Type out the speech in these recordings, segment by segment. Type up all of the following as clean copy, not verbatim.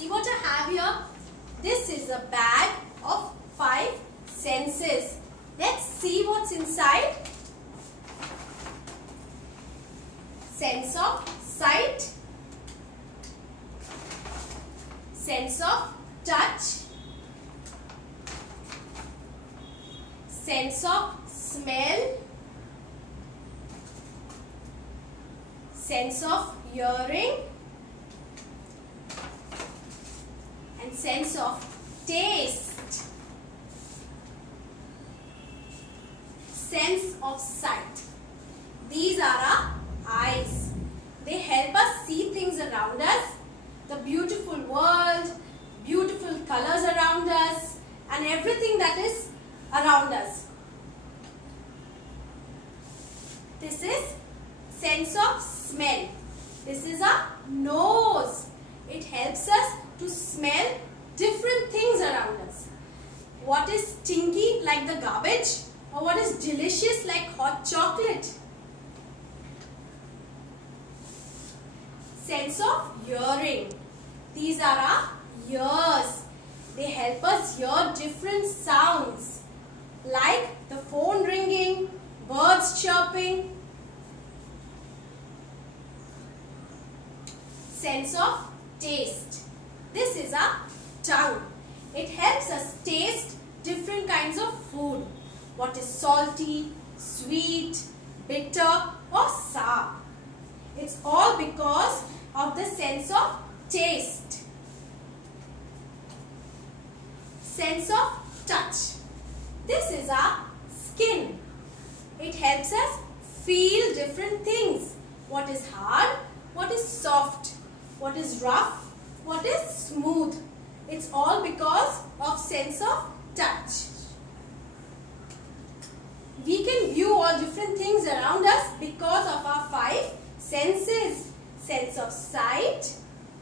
see what I have here. This is a bag of 5 senses. Let's see what's inside. Sense of sight, sense of touch, sense of smell, sense of hearing, and sense of taste. Sense of sight. These are our eyes. They help us see things around us, the beautiful world, beautiful colors around us, and everything that is around us. This is sense of smell. This is our nose. It helps us to smell different things around us. What is stinky like the garbage, or what is delicious like hot chocolate. Sense of hearing. These are our ears. They help us hear different sounds like the phone ringing, birds chirping. Sense of taste. This is our tongue. It helps us taste different kinds of food. What is salty, sweet, bitter or sour. It's all because of the sense of taste. Sense of touch. This is our skin. It helps us feel different things. What is hard, what is soft, what is rough, what is smooth. It's all because of sense of touch. We can view all different things around us because of our 5 senses. Sense of sight,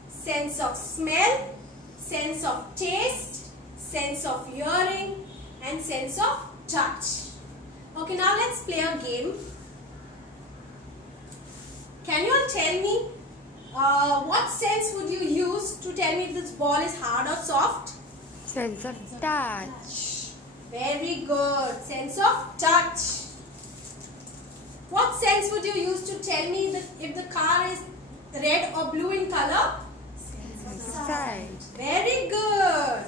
sense of smell, sense of taste, sense of hearing, and sense of touch. Okay, now let's play a game. Can you all tell me what sense would you use to tell me if this ball is hard or soft? Sense of touch. Very good. Sense of touch. What sense would you use to tell me that if the car is red or blue in color? Sense of sight. Very good.